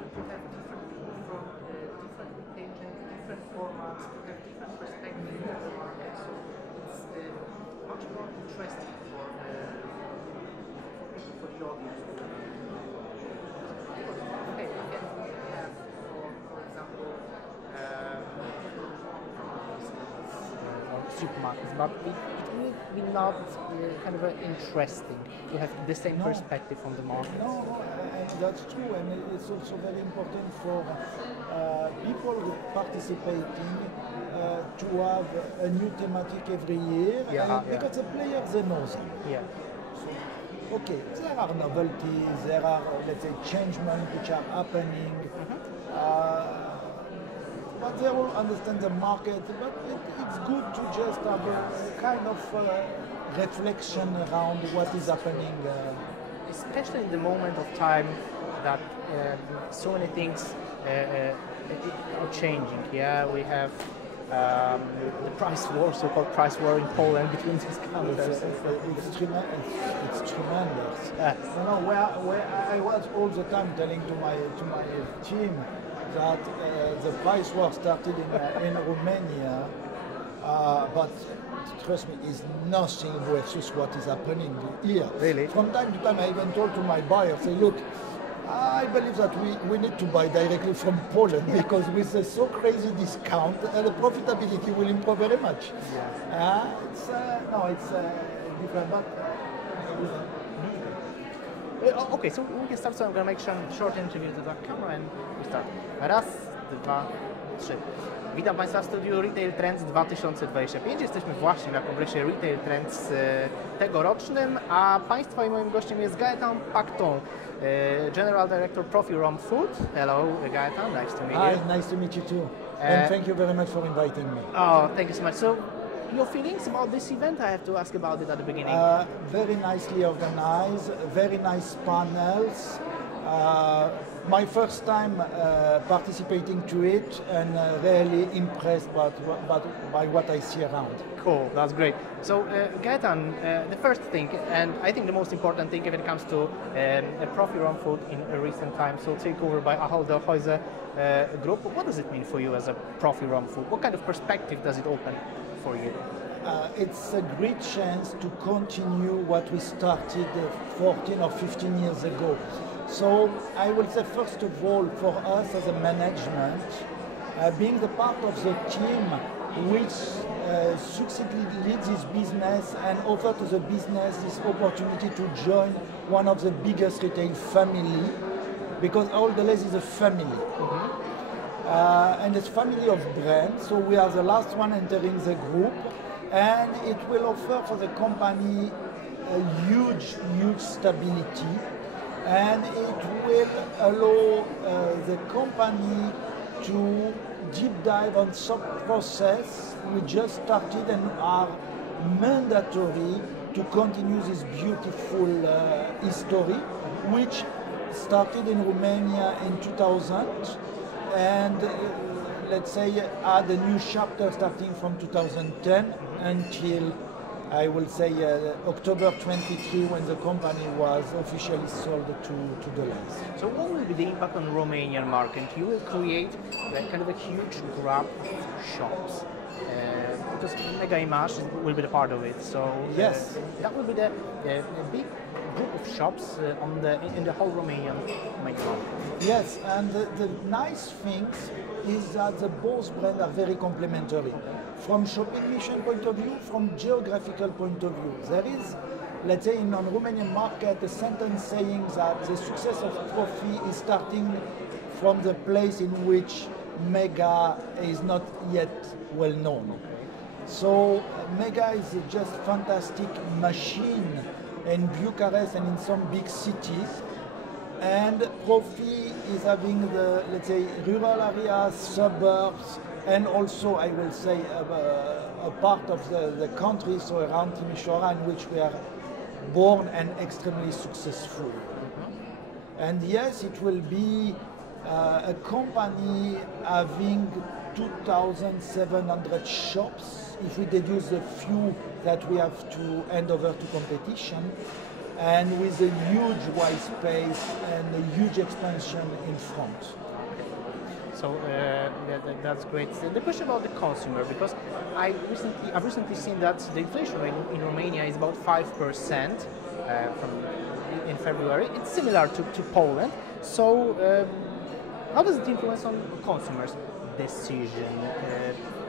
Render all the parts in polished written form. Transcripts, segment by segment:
to have different people from different retail chains, different formats, to have different perspectives on the market. So it's much more interesting for people, for the audience. Okay, we can have, for example, supermarkets, but it will be not kind of interesting to have the same perspective from the market. No, and that's true, and it's also very important for people participating to have a new thematic every year, because the players, they know them. Yeah. Okay, there are novelties, there are, let's say, changements which are happening, but they all understand the market, but it's good to just have a kind of reflection around what is happening. Especially in the moment of time that so many things are changing. Yeah, we have the price war, so-called price war in Poland between these countries. It's tremendous. Yes. You know, where I was all the time telling to my team that the price war started in Romania, but trust me, is nothing versus what is happening here. Really? From time to time, I even told to my buyer, say, look, I believe that we need to buy directly from Poland, because with a so crazy discount, the profitability will improve very much. Yeah. It's different, but. Okay, so we can start. So I'm going to make some short interview to the camera and we start. Raz, dwa, trzy. Witam Państwa w studiu Retail Trends 2025. Jesteśmy właśnie na kongresie Retail Trends tegorocznym, a Państwa i moim gościem jest Gaetan Pacton, General Director Profi-Rom Food. Hello, Gaetan. Nice to meet you. Hi, nice to meet you too. And thank you very much for inviting me. Oh, thank you so much. So, your feelings about this event? I have to ask about it at the beginning. Very nicely organized, very nice panels. My first time participating to it, and really impressed by what I see around. Cool, that's great. So, Gaetan, the first thing, and I think the most important thing if it comes to the Profi-Rom Food in recent times, so take over by Ahold Delhaize Group. What does it mean for you as a Profi-Rom Food? What kind of perspective does it open for you? It's a great chance to continue what we started 14 or 15 years ago. So I will say, first of all, for us as a management, being the part of the team which successfully leads this business and offer to the business this opportunity to join one of the biggest retail family, because Ahold Delhaize is a family. And it's family of brands, so we are the last one entering the group, and it will offer for the company a huge stability, and it will allow the company to deep dive on some process we just started and are mandatory to continue this beautiful history, which started in Romania in 2000, and let's say had a new chapter starting from 2010 until I will say October 23, when the company was officially sold to Delhaize. So what will be the impact on the Romanian market? You will create kind of a huge grab of shops, because Mega Image will be the part of it. So yes, that will be the big group of shops in the whole Romanian market. Yes, and the nice things is that the both brands are very complementary. From shopping mission point of view, from geographical point of view. There is, let's say, in the Romanian market, a sentence saying that the success of Profi is starting from the place in which Mega is not yet well known. So Mega is just fantastic machine in Bucharest and in some big cities, and Profi is having the, let's say, rural areas, suburbs, and also, I will say, a part of the country, so around Timișoara, in which we are born and extremely successful. And yes, it will be a company having 2,700 shops, if we deduce the few that we have to hand over to competition. and with a huge wide space and a huge expansion in front. So that's great. The question about the consumer, because I've recently seen that the inflation rate in Romania is about 5% in February. It's similar to Poland. So how does it influence on consumers' decision?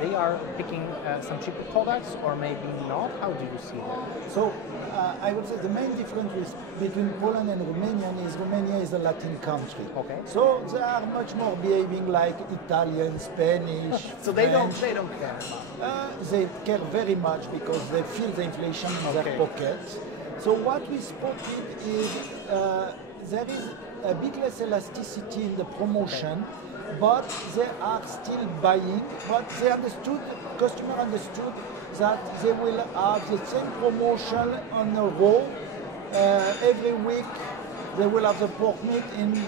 They are picking some cheaper products, or maybe not. How do you see that? So I would say the main difference between Poland and Romania is a Latin country. Okay. So they are much more behaving like Italian, Spanish. So they French. don't care. They care very much because they feel the inflation in their pocket. So what we spotted is there is a bit less elasticity in the promotion. But they are still buying, but customer understood that they will have the same promotion on a row. Every week they will have the pork meat in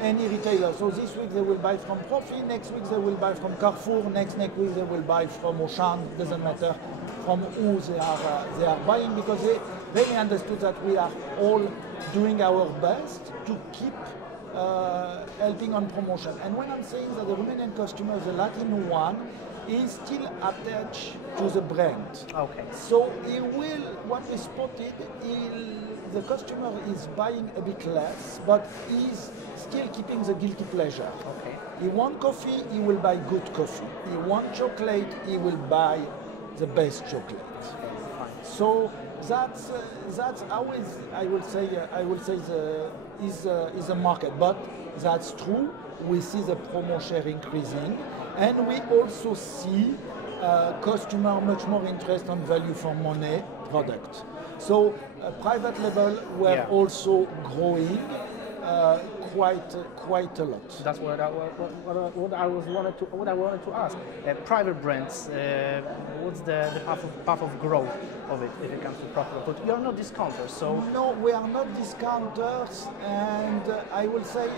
any retailer. So this week they will buy from Profi, next week they will buy from Carrefour, next week they will buy from Auchan, doesn't matter from who they are buying, because they really understood that we are all doing our best to keep helping on promotion. And when I'm saying that the Romanian customer, the Latin one, is still attached to the brand. Okay. So he will, what we spotted, the customer is buying a bit less, but he's still keeping the guilty pleasure. Okay. He wants coffee, he will buy good coffee. He wants chocolate, he will buy the best chocolate. So that's always, I will say is a market, but that's true. We see the promo share increasing, and we also see customer much more interest on value for money product. So private label were also growing quite a lot. That's what I wanted to ask. Private brands, what's the path of growth of it if it comes to profit? But you are not discounters, so no, we are not discounters, and I will say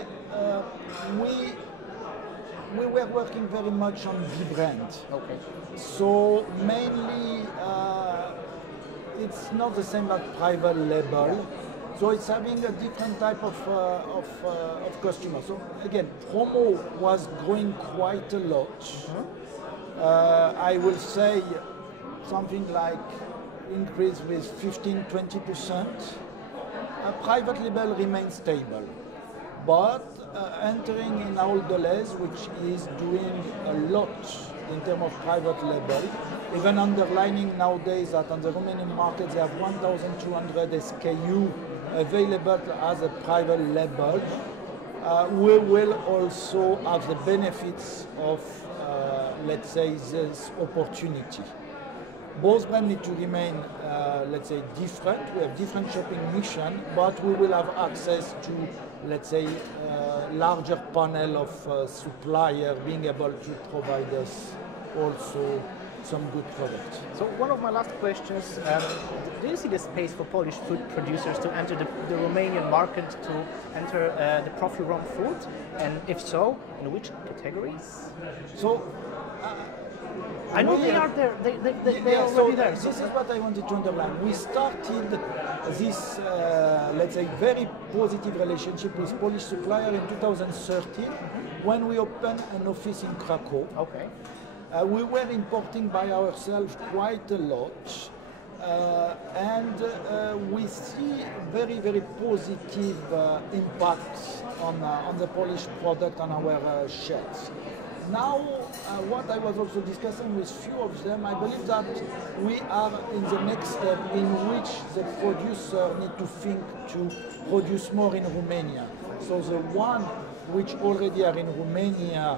we were working very much on the brand. okay. So mainly it's not the same as private label. So it's having a different type of customer. So again, promo was growing quite a lot. I will say something like increase with 15-20%. Private label remains stable. But entering in all the less, which is doing a lot in terms of private label, even underlining nowadays that on the Romanian market they have 1,200 SKU available as a private label. We will also have the benefits of, let's say, this opportunity. Both brands need to remain, let's say, different. We have different shopping mission, but we will have access to, let's say, larger panel of suppliers being able to provide us also some good products. So one of my last questions, do you see the space for Polish food producers to enter the Romanian market, to enter the profit-run food? And if so, in which categories? So I know they are there, they are already there. This is what I wanted to underline. We started this, let's say, very positive relationship with Polish supplier in 2013 when we opened an office in Krakow. Okay. We were importing by ourselves quite a lot, and we see very, very positive impact on the Polish product on our shelves. Now, what I was also discussing with few of them, I believe that we are in the next step in which the producer need to think to produce more in Romania. So the one which already are in Romania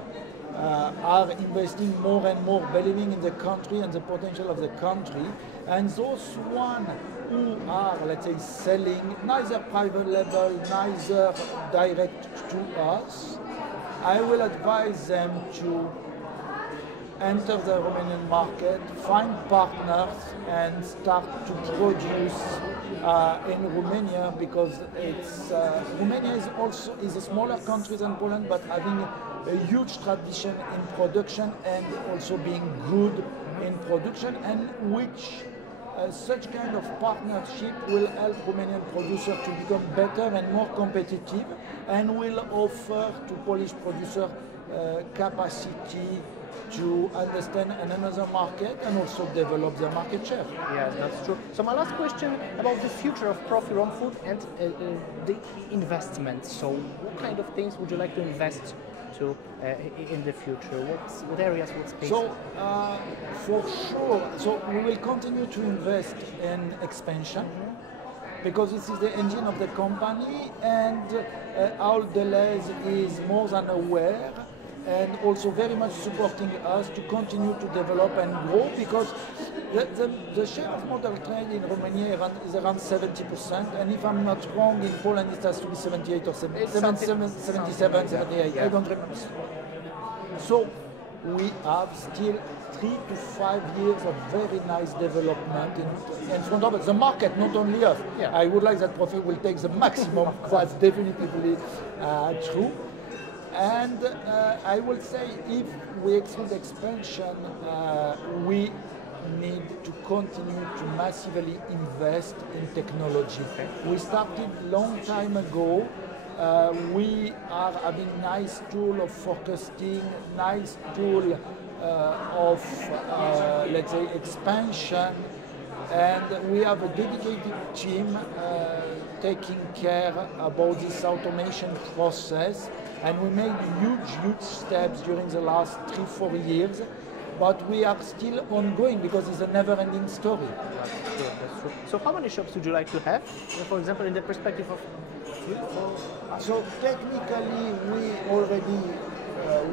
are investing more and more, believing in the country and the potential of the country, and those one who are, let's say, selling neither private label, neither direct to us, I will advise them to enter the Romanian market, find partners, and start to produce in Romania, because it's Romania is a smaller country than Poland, but having a huge tradition in production and also being good in production, and which such kind of partnership will help Romanian producers to become better and more competitive, and will offer to Polish producers capacity to understand another market and also develop their market share. Yes, that's true. So my last question about the future of Profi Rom Food and the investment. So what kind of things would you like to invest to in the future? What areas, what space? So for sure, so we will continue to invest in expansion, because this is the engine of the company, and our Deleuze is more than aware and also very much supporting us to continue to develop and grow, because the share of model trade in Romania is around 70%, and if I'm not wrong, in Poland it has to be 78 or 77, 78, yeah. I don't remember. So we have still 3 to 5 years of very nice development in front of us. The market, not only us. Yeah. I would like that Profi will take the maximum, that's definitively true. And I will say, if we exclude expansion, we need to continue to massively invest in technology. We started long time ago. We are having nice tool of forecasting, nice tool of, let's say, expansion, and we have a dedicated team taking care about this automation process, and we made huge steps during the last 3-4 years, but we are still ongoing because it's a never-ending story. That's true. So how many shops would you like to have, for example, in the perspective of 3, 4? So technically we already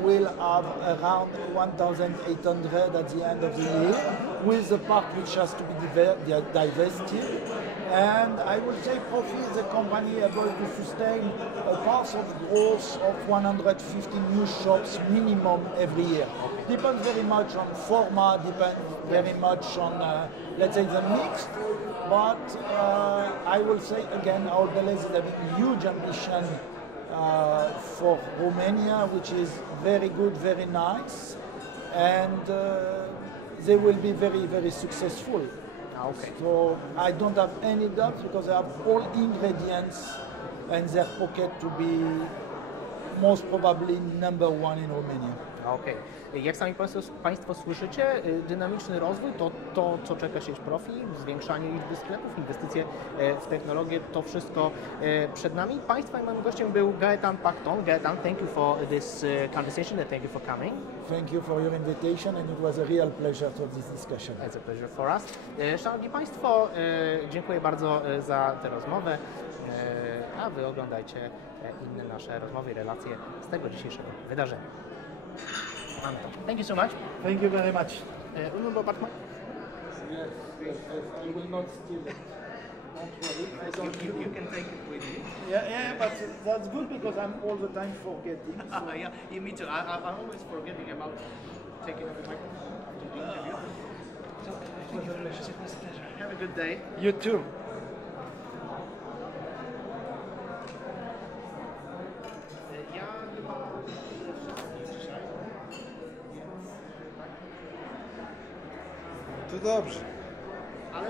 will have around 1,800 at the end of the year, with the part which has to be divested. And I would say Profi is a company able to sustain a path of growth of 150 new shops minimum every year. Depends very much on format, depends very much on, let's say, the mix. But I will say again, our Deleuze is having huge ambition for Romania, which is very good, very nice, and they will be very successful. Okay. So I don't have any doubts, because they have all ingredients in their pocket to be most probably number one in Romania. Okej. Jak sami Państwo słyszycie, dynamiczny rozwój to, co czeka sieć Profi, zwiększanie liczby sklepów, inwestycje w technologię, to wszystko przed nami. Państwa i moim gościem był Gaetan Pacton. Gaetan, thank you for this conversation and thank you for coming. Thank you for your invitation, and it was a real pleasure to have this discussion. It's a pleasure for us. Szanowni Państwo, dziękuję bardzo za tę rozmowę, a Wy oglądajcie inne nasze rozmowy i relacje z tego dzisiejszego wydarzenia. Thank you so much. Thank you very much. Remember Batman? Yes, I will not steal it. Don't worry. You can take it with you. Yeah, but that's good, because I'm all the time forgetting. So. Yeah, me too. I'm always forgetting about taking the microphone after the interview. So, thank you very much. It was a pleasure. Have a good day. You too. To dobrze. Ale